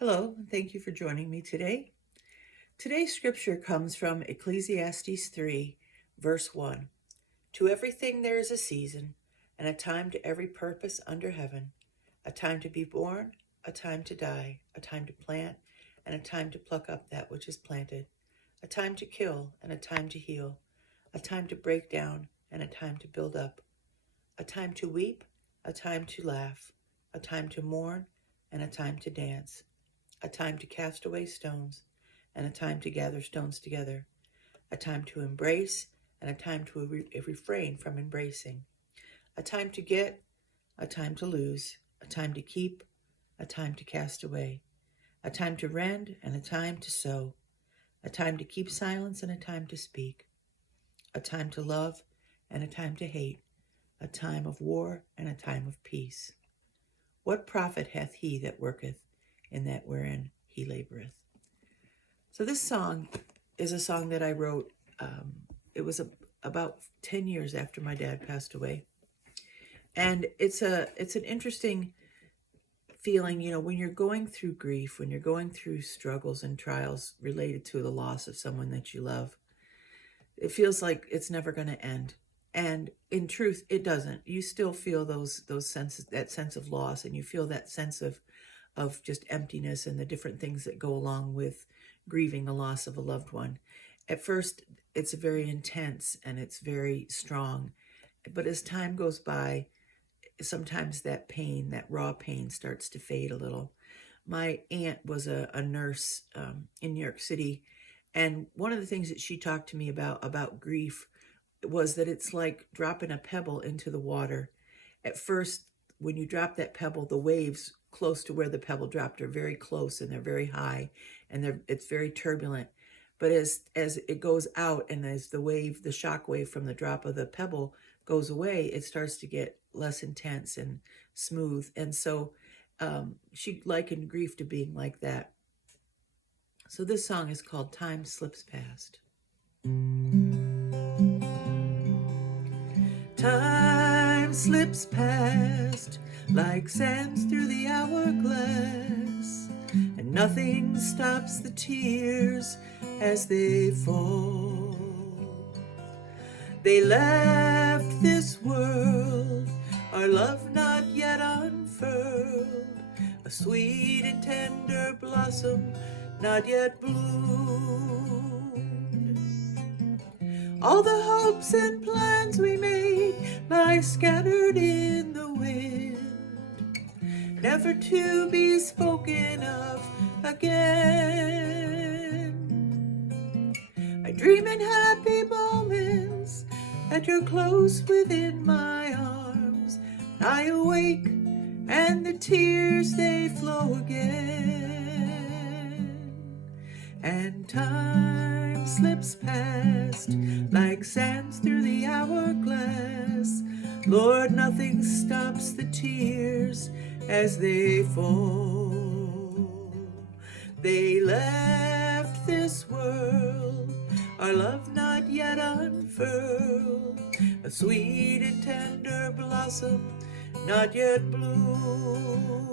Hello, and thank you for joining me today. Today's scripture comes from Ecclesiastes 3, verse 1. To everything there is a season, and a time to every purpose under heaven, a time to be born, a time to die, a time to plant, and a time to pluck up that which is planted, a time to kill, and a time to heal, a time to break down, and a time to build up, a time to weep, a time to laugh, a time to mourn, and a time to dance, a time to cast away stones, and a time to gather stones together, a time to embrace, and a time to refrain from embracing, a time to get, a time to lose, a time to keep, a time to cast away, a time to rend, and a time to sow, a time to keep silence, and a time to speak, a time to love, and a time to hate, a time of war, and a time of peace. What profit hath he that worketh in that wherein he laboreth? So this song is a song that I wrote. It was about 10 years after my dad passed away. And it's an interesting feeling, when you're going through grief, when you're going through struggles and trials related to the loss of someone that you love. It feels like it's never going to end. And in truth, it doesn't. You still feel those senses, that sense of loss, and you feel that sense of just emptiness and the different things that go along with grieving the loss of a loved one. At first, it's very intense and it's very strong. But as time goes by, sometimes that pain, that raw pain, starts to fade a little. My aunt was a nurse in New York City. And one of the things that she talked to me about grief was that it's like dropping a pebble into the water. At first, when you drop that pebble, the waves close to where the pebble dropped are very close and they're very high and it's very turbulent. But as it goes out and as the shock wave from the drop of the pebble goes away, it starts to get less intense and smooth. And so she likened grief to being like that. So this song is called Time Slips Past. Time slips past like sands through the hourglass, and nothing stops the tears as they fall. They left this world, our love not yet unfurled, a sweet and tender blossom not yet bloomed. All the hopes and plans we made lie scattered in the wind, never to be spoken of again. I dream in happy moments that you're close within my arms. I awake and the tears they flow again, and time slips past like sands through the hourglass. Lord, nothing stops the tears as they fall. They left this world, our love not yet unfurled, a sweet and tender blossom not yet bloomed.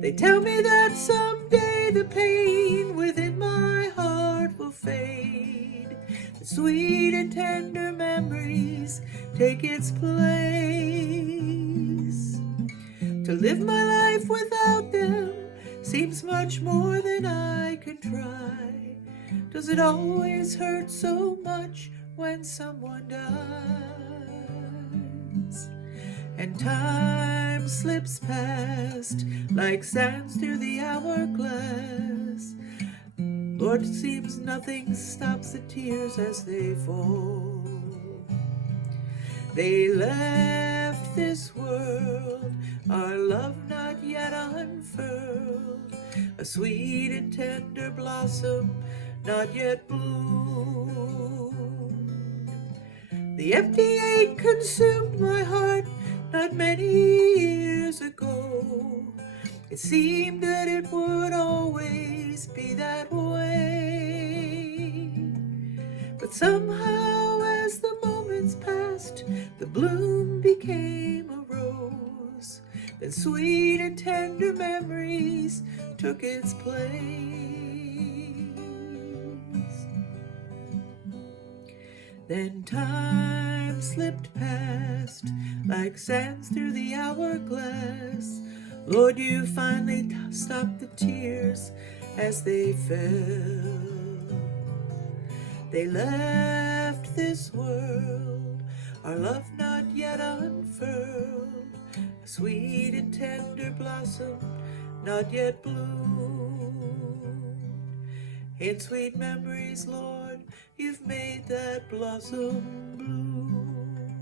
They tell me that someday the pain within my heart will fade, the sweet and tender memories take its place. To live my life without them seems much more than I can try. Does it always hurt so much when someone dies? And time slips past like sands through the hourglass. Lord, it seems nothing stops the tears as they fall. They left this world, our love not yet unfurled, a sweet and tender blossom not yet bloomed. The empty ache consumed my heart not many years ago. It seemed that it would always be that way. But somehow as the moments passed, the bloom became a rose. Then sweet and tender memories took its place. Then time slipped past like sands through the hourglass. Lord, you finally stopped the tears as they fell. They left this world, our love not yet unfurled, a sweet and tender blossom not yet bloomed. In sweet memories, Lord, you've made that blossom bloom.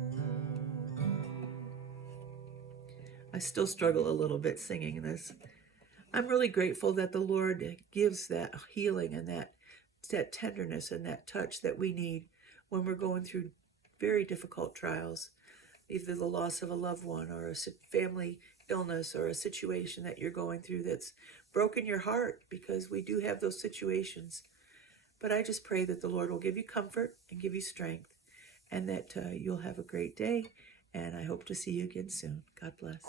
I still struggle a little bit singing this. I'm really grateful that the Lord gives that healing and that tenderness and that touch that we need when we're going through very difficult trials, either the loss of a loved one or a family illness or a situation that you're going through that's broken your heart, because we do have those situations. But I just pray that the Lord will give you comfort and give you strength, and that you'll have a great day, and I hope to see you again soon. God bless.